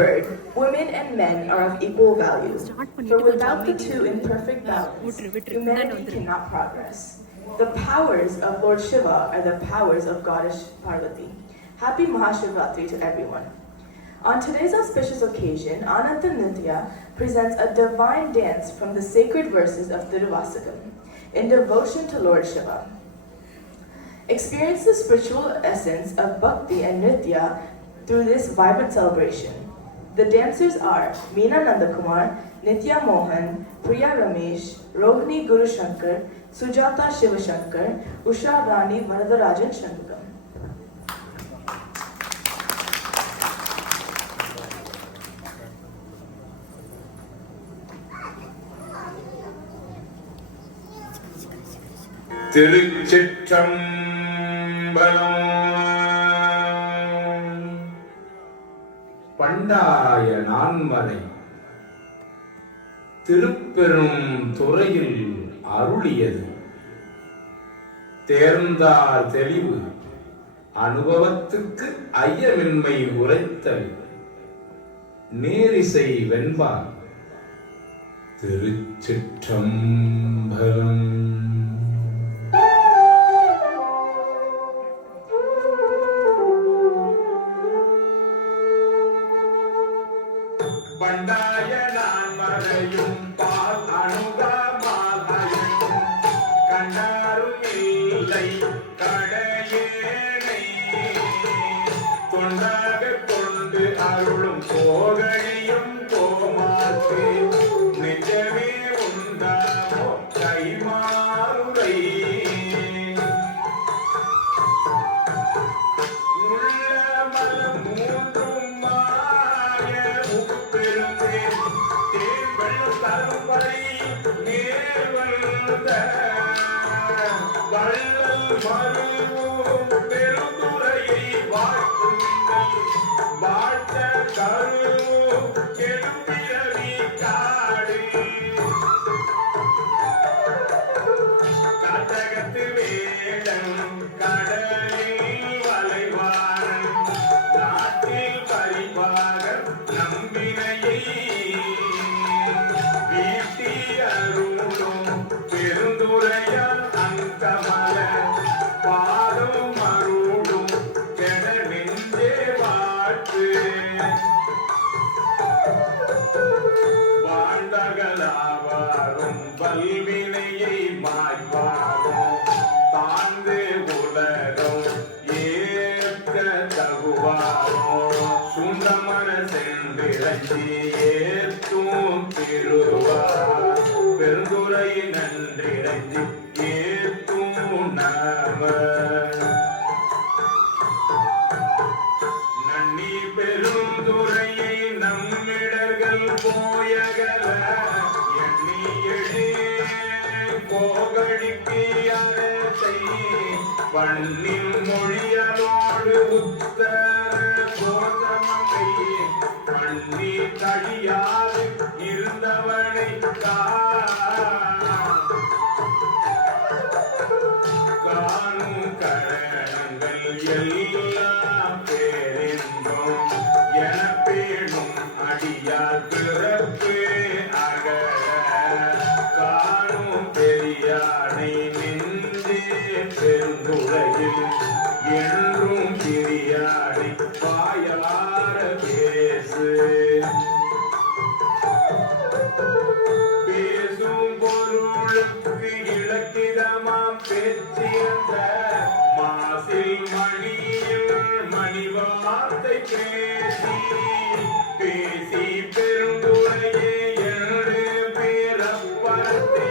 Women and men are of equal value, for without the two in perfect balance, humanity cannot progress. The powers of Lord Shiva are the powers of Goddess Parvati. Happy Mahashivratri to everyone. On today's auspicious occasion, Ananta Nritya presents a divine dance from the sacred verses of Tiruvasakam in devotion to Lord Shiva. Experience the spiritual essence of Bhakti and Nritya through this vibrant celebration. The dancers are Meena Nandakumar, Nitya Mohan, Priya Ramesh, Rohini Guru Shankar, Sujata Shivashankar, Usha Rani Varadarajan Shanmugam. பண்டாய நான்மறை திருப்பெரும் துறையில் அருளியது தேர்ந்தார் தெளிவு அனுபவத்துக்கு ஐயமின்மை உரைத்தல் நேரிசை வெண்பார் திருச்சிற்றம்பலம். பண்டாய நான் மறையும் பால் அணுகமாலையும் கண்டாரும் இல்லை கடையேனை தொண்டாக கொண்டு அருளும் போகழியும் கோமாக்கு நிஜமே உண்டாமோ கைமாறுரை பெருந்துறையை வாழ்த்த கருவும் கெடுப்பிறவி காடு காட்டகத்து வேடம் கடலில் வளைவாரன் நாட்டில் பரிபாக நம்பினையை வீட்டி அருளும் பெருந்துரையால் அங்கமல பாடும் அருளும் கெட நெஞ்சே வாழ்த்து வாழ்ந்தகலாவாரும் பல்வினையை மாய்வாரும் தாழ்ந்து உலகம் ஏற்க தகுவாரும் சுண்டமர சென்றிறங்கி ஏற்றும் திருவார் பெருந்துரை நன்றிறங்கி ஏற்றும் நம நன்னி பெருந்துரையை நம்மிடர்கள் போயகல எண்ணி எழே போகடிக்கு அரசை பண்ணின் மொழியலோடு உத்தர கோதமங்கை பண்ணி தடியாது இருந்தவனை காணும் கரணங்கள் எல்லாம் பேரின்பம் என பேணும் அடியார் பிறப்பு அகல காணும் பெரியானை நெஞ்சே பெருந்துறையில் என்றும் பிரியாடை பாயார பேசு பேசும் பொருளுக்கு இலக்கிதமாம் பேச்சியந்த மாசில் மணியில் மணிவார்த்தை பேசி பேசி பெருந்துரையே என்று பேரப்பரத்தே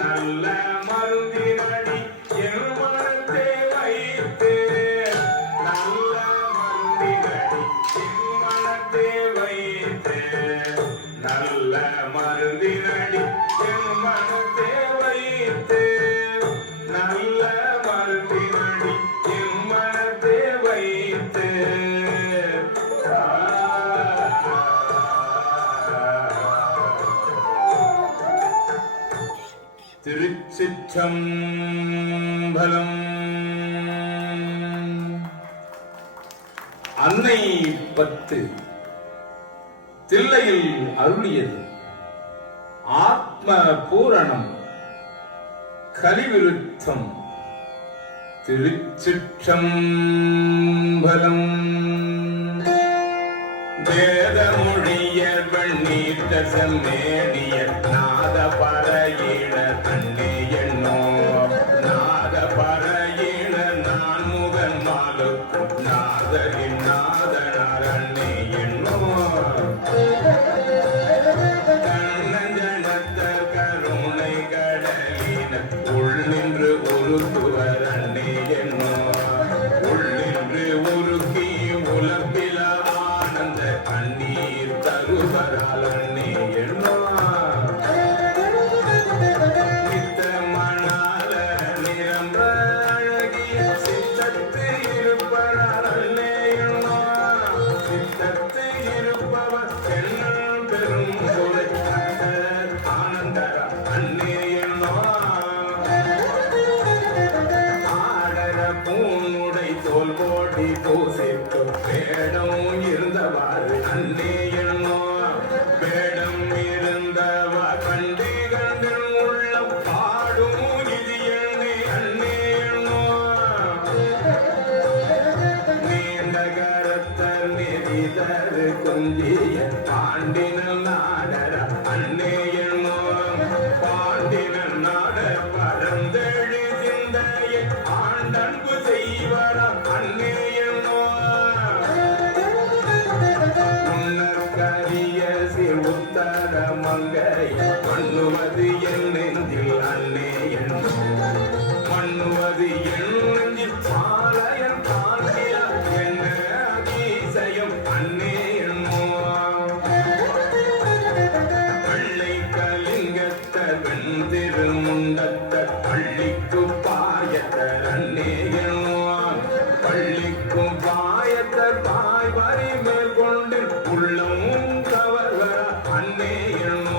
நல்ல மருந்தினடி என் மனத்தை வைத்து நல்ல மருந்தினடி என் மனத்தை வைத்து நல்ல மருந்தினடி என் மனத்தை வைத்து நல்ல மருந்தினடி என் மனத்தை வைத்து திருச்சிற்றம்பலம். அன்னை 10 தில்லையில் அருளியது ஆத்ம பூரணம் கலிவிருத்தம். திருச்சிற்றம்பலம். வேதமொழியர் வெண்ணீட்ட செம்மேனியர் நாத பறையிட தண்ணே எண்ணோ நாத பறையிட நான் முகன் மாலுக்கும் நாதரின் நாதனார் அண்ணே எண்ணோ கண்ணஞ்சனத்த கருணை கடலின உள் நின்று உருத்துவர் அண்ணே எண்ணோ உள் நின்று உருக்கி உலப்பில ஆனந்த கண்ணீர் தருவரால் அண்ணே எண்ணோ நித்த மணால நிரம்ப அழகிய சித்தத்து இருப்பரால் அண்ணே எண்ணோ சித்தத்து இருப்பவர் பெண்ணன் பெரும் பொருள் ஆனந்தர அண்ணே எண்ணோ ஆடர பூனுடை தோல் போட்டி பூசித்து வேடம் இருந்தவாறு அண்ணே எண்ணோ வேடம் இருந்தவ கண்டு கண்டு உள்ளம் பாடும் இது எண்ணே அண்ணே எண்ணோ நீண்ட கரத்தர் நெறிதரு குஞ்சிய பாண்டின நாடர அண்ணே எண்ணோ பாண்டின நாட பரந்தெழு சிந்தைய ஆண்டன்பு செய்வர அண்ணே எண்ணோ முன்னற்கரிய சிறுத்தர மங்கை மண்ணுவது என் நெஞ்சில் அண்ணே எண்ணோ மண்ணுவது என் நெஞ்சில் சாலையன் தாண்டிய என்ன அதிசயம் அண்ணே எண்ணோ பள்ளை கலிங்கத்தர் வெண்திருமுண்டத்தர் பள்ளிக்கு பாயத்தர் அண்ணே எண்ணோ பள்ளிக்கு பாயத்தர் பாய் வரி மேற்கொண்டு உள்ளமும் கவர்வர அண்ணே எண்ணோ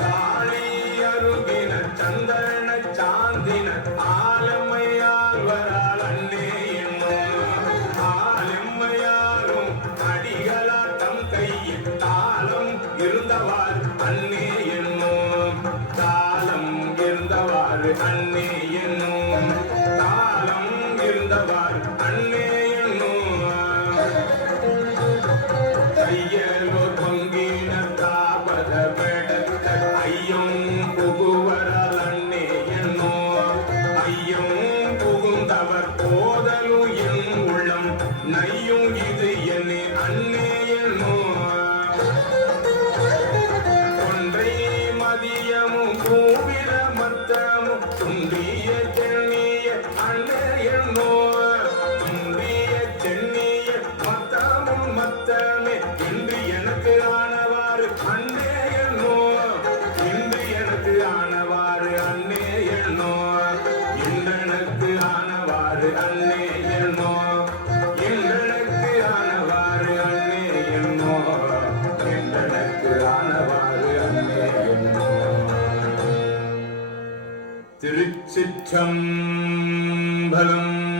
காளி அருகின சந்தன சாந்தின ஆலமையால் வரால் அண்ணே எண்ணோ ஆலம்மையாரும் அடிகளாட்டம் கையில் தாளம் இருந்தவாறு அண்ணே எண்ணோ தாளம் இருந்தவாறு அண்ணே எண்ணோ தாளம் இருந்தவாறு அண்ணே எண்ணோ கையலோ பொங்கின தாபத வேடத்த ஐயம் புகுவரால் அண்ணே எண்ணோ ஐயம் புகுந்தவர் போதலும் என் உள்ளம் நையும் இது என்னே அண்ணே எண்ணோ ஒன்றை மதியமும் கூவிர மத்தமும் துண்டிய சென்னிய அண்ணே எண்ணோ துண்டிய சென்னிய மத்தமும் மத்தமே இன்று எனக்கு ஆனவாறு அண்ணே எண்ணோ இன்று எனக்கு ஆனவாறு அண்ணே எண்ணோ இன்றெனக்கு ஆனவாறு அண்ணே எண்ணோ இன்றெனக்கு ஆனவாறு அண்ணே எண்ணோ இன்றெனக்கு ஆனவாறு அண்ணே எண்ணோ. திருச்சிற்றம்பலம்.